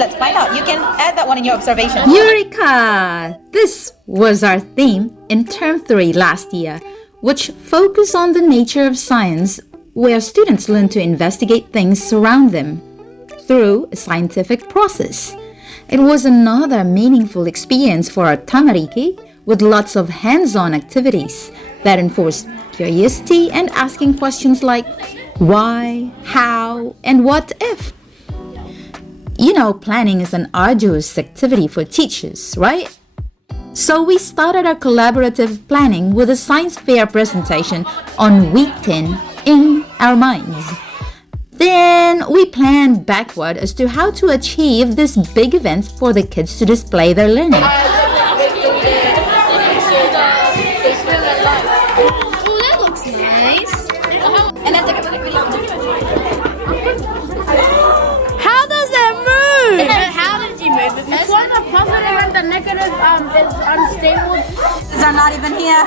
let's find out. You can add that one in your observation. Eureka! This was our theme in Term 3 last year, which focused on the nature of science, where students learn to investigate things around them through a scientific process. It was another meaningful experience for our tamariki, with lots of hands-on activities that enforced curiosity and asking questions like why, how, and what if. You know, planning is an arduous activity for teachers, right? So we started our collaborative planning with a science fair presentation on week 10 in our minds. Then we planned backward as to how to achieve this big event for the kids to display their learning. Oh, that looks nice. And then take a look video. How does that move? How did you move it? It's when the positive and the negative is unstable. These are not even here.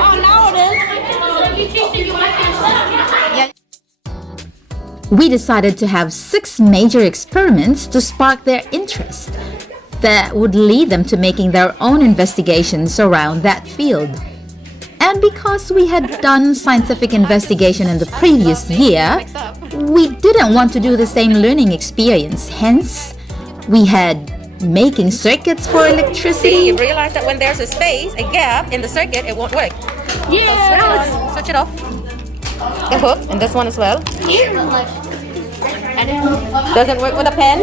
Oh, now it is. Yeah. We decided to have 6 major experiments to spark their interest that would lead them to making their own investigations around that field. And because we had done scientific investigation in the previous year, we didn't want to do the same learning experience. Hence, we had making circuits for See, electricity, you realize that when there's a space, a gap in the circuit, it won't work. Yeah. So switch it off. The hook, and this one as well. Doesn't work with a pen.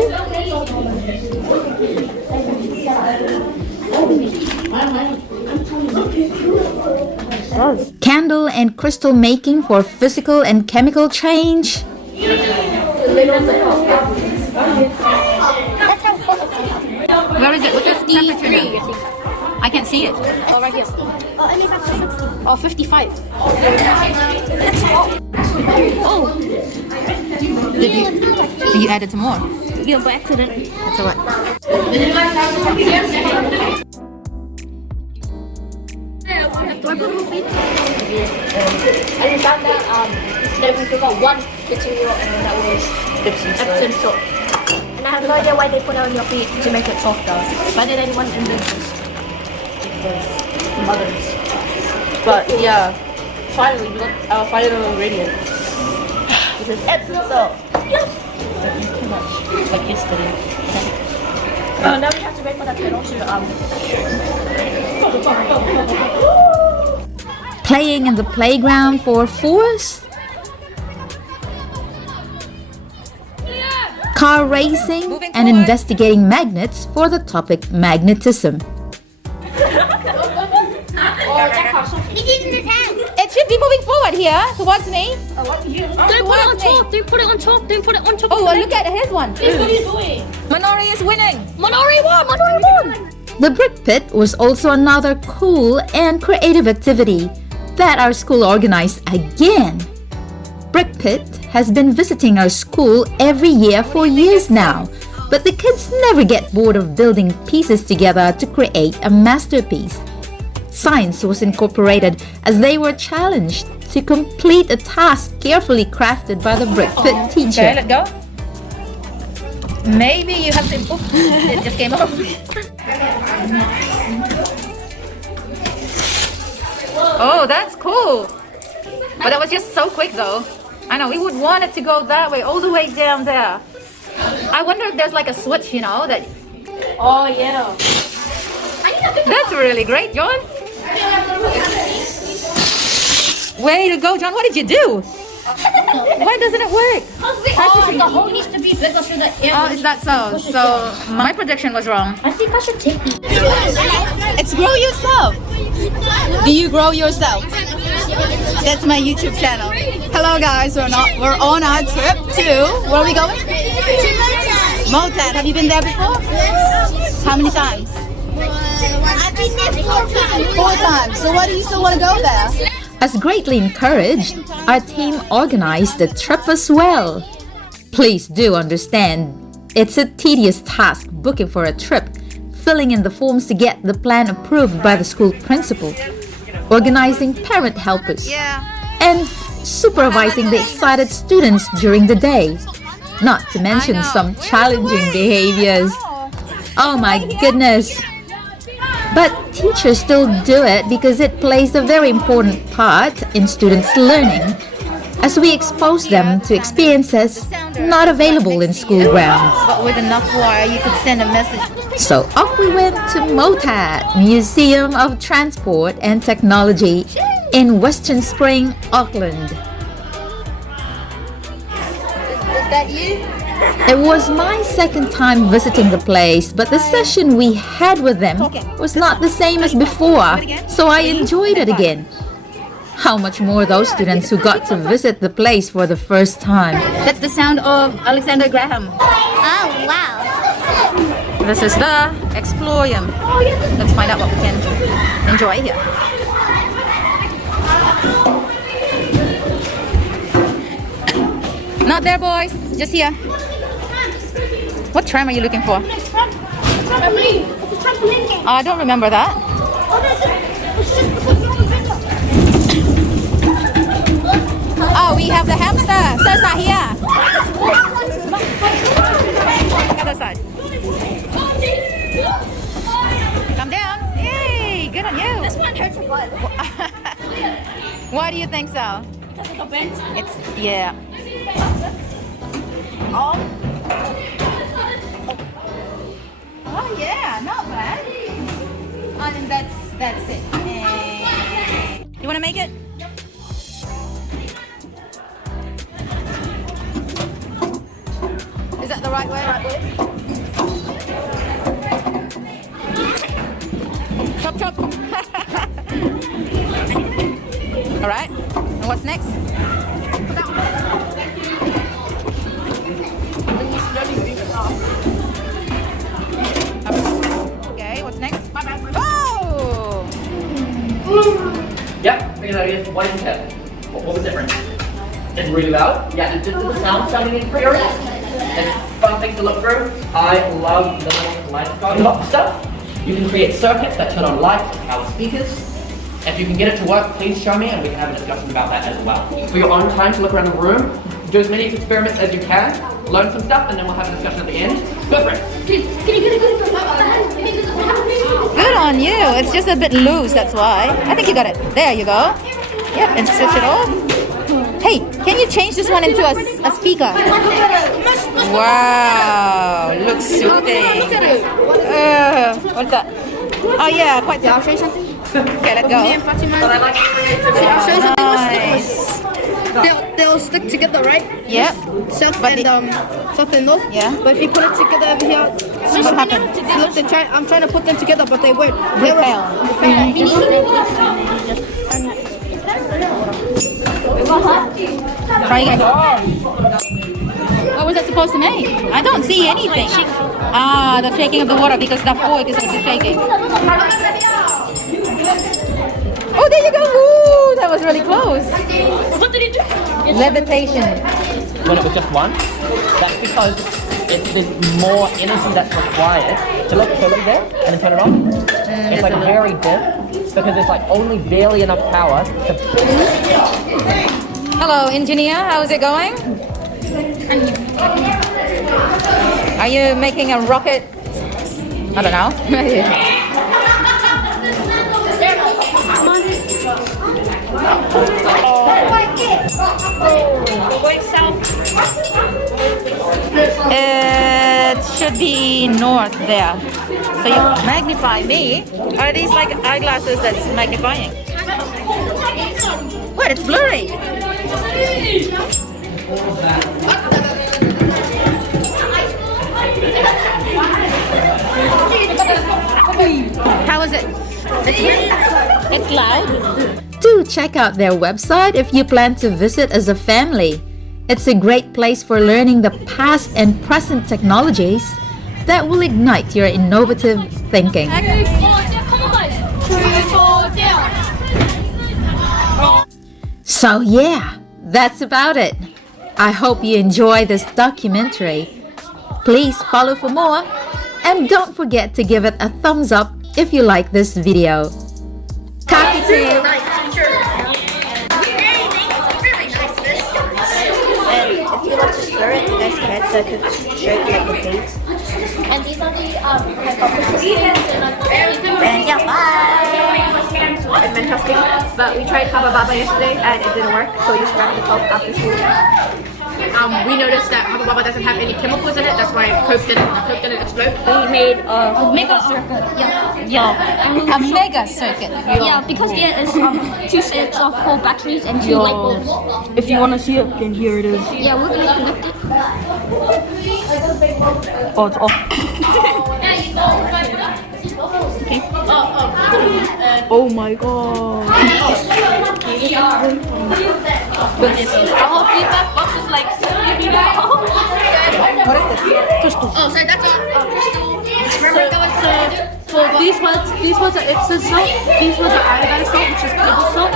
candle and crystal making for physical and chemical change, Where is it? What's the temperature now? I can't see it. Oh, right here. Oh, only back to 60. Oh, 55. Oh. Did you add it to more? Yeah, by accident. That's alright. Do I put whole feet? I just found out that we forgot one material and that was Epsom salt. And I have no idea why they put it on your feet to make it softer. Why did anyone invent this? Because mothers. But yeah, finally we got our final ingredient. Which is Epsom salt. Yes! Too much. Like yesterday. Now we have to wait for that kettle to playing in the playground for force, car racing, and investigating magnets for the topic magnetism. It should be moving forward here towards me. Don't put it on top. Don't put it on top. Don't put it on top. Oh, well, look at his one. What are you doing? Minori is winning. Monori won. The brick pit was also another cool and creative activity that our school organized again. Brick Pit has been visiting our school every year for years now, but the kids never get bored of building pieces together to create a masterpiece. Science was incorporated as they were challenged to complete a task carefully crafted by the Brick Pit Okay, teacher. let go. Maybe you have to. Oops, it just came off. Oh, that's cool. But that was just so quick though. I know, we would want it to go that way, all the way down there. I wonder if there's like a switch, you know, that... Oh yeah. That's really great, John. Way to go, John. What did you do? Why doesn't it work? the hole needs to be bigger so that air. Oh, is that so? So my prediction was wrong. I think I should take these. It's grow yourself. Do you grow yourself? That's my YouTube channel. Hello guys, we're on our trip to, where are we going? Motan. Have you been there before? How many times? I've been there 4 times. 4 times. So why do you still want to go there? As greatly encouraged, our team organized the trip as well. Please do understand, it's a tedious task booking for a trip, filling in the forms to get the plan approved by the school principal, organizing parent helpers, and supervising the excited students during the day. not to mention some challenging behaviors. Oh my goodness! But teachers still do it because it plays a very important part in students' learning, as we expose them to experiences not available in school grounds. But with enough wire, you could send a message. So off we went to MOTAT, Museum of Transport and Technology in Western Spring, Auckland. Is that you? It was my second time visiting the place, but the session we had with them was not the same as before, so I enjoyed it again. How much more those students who got to visit the place for the first time. That's the sound of Alexander Graham. Oh, wow. This is the Explorium. Let's find out what we can enjoy here. Not there, boys. Just here. What tram are you looking for? Trampoline. It's a trampoline game. I don't remember that. Oh, we have the hamster. So it's not here. Other side. Come down. Yay! Good on you. This one hurts your butt. Why do you think so? Because it's a bent. It's yeah. Oh yeah, not bad. I think that's it. You wanna make it? Is that the right way? Chop chop. All right. And what's next? Okay, what's next? Oh! Yep, because I guess what is it? What was different? It's really loud. Yeah, it's just the sound sounding in pretty alright. It's fun things to look through. I love the little light going off stuff. You can create circuits that turn on lights and power speakers. If you can get it to work, please show me and we can have a discussion about that as well. For your own time to look around the room, do as many experiments as you can, learn some stuff, and then we'll have a discussion at the end. Go for it. Good on you. It's just a bit loose, that's why. I think you got it. There you go. Yep, and switch it off. Hey, can you change this one into a speaker? Wow, looks soothing. What's that? Oh yeah, quite so. I'll show you something. Okay, let's go. I'll show you something. Nice. They'll stick together, right? Yep. Self But and self and low. Yeah. But if you put it together over here, What happened? look, I'm trying to put them together, but they won't. They fail. Try again. What was that supposed to make? I don't see anything. Ah, the shaking of the water because the fork is also shaking. Oh, there you go. Ooh, that was really close. What did he do? Levitation. When it was just one, that's because there's more energy that's required to look there and then turn it on. It's like very dim because there's like only barely enough power to. Hello, engineer. How's it going? Are you making a rocket? I don't know. It should be north there. So you magnify me. Are these like eyeglasses that's magnifying? What? It's blurry. How is it? It's loud. Do check out their website if you plan to visit as a family. It's a great place for learning the past and present technologies that will ignite your innovative thinking. So yeah, that's about it. I hope you enjoy this documentary. Please follow for more and don't forget to give it a thumbs up if you like this video. Kakitu! If you like to stir it, you guys can Okay, so could show like the things. And these are the hypotheses and yeah, bye! And mental testing, but we tried Haba Baba yesterday and it didn't work, so we just grabbed the Coke after school. We noticed that Haba Baba doesn't have any chemicals in it. That's why Coke didn't explode. We made a mega circuit. Yeah. A mega circuit. Yeah, because there is two sets of 4 batteries and 2 light bulbs. If you want to see it, then here it is. Yeah, we're gonna connect it. Oh, it's off. Oh my god. Our feedback box is like What is this? Crystal. oh, sorry, that's a crystal. So these ones are Epsom salt. These ones are iodized salt, which is table salt.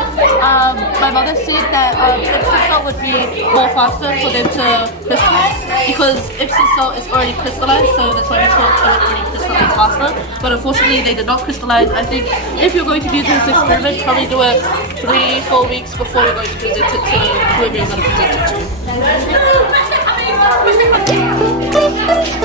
My mother said that Epsom salt would be more faster for them to crystallize because Epsom salt is already crystallized, so that's why we thought it would already crystallize faster. But unfortunately, they did not crystallize. I think if you're going to do this experiment, probably do it 3-4 weeks before you're going to present it to whoever you're going to present it to.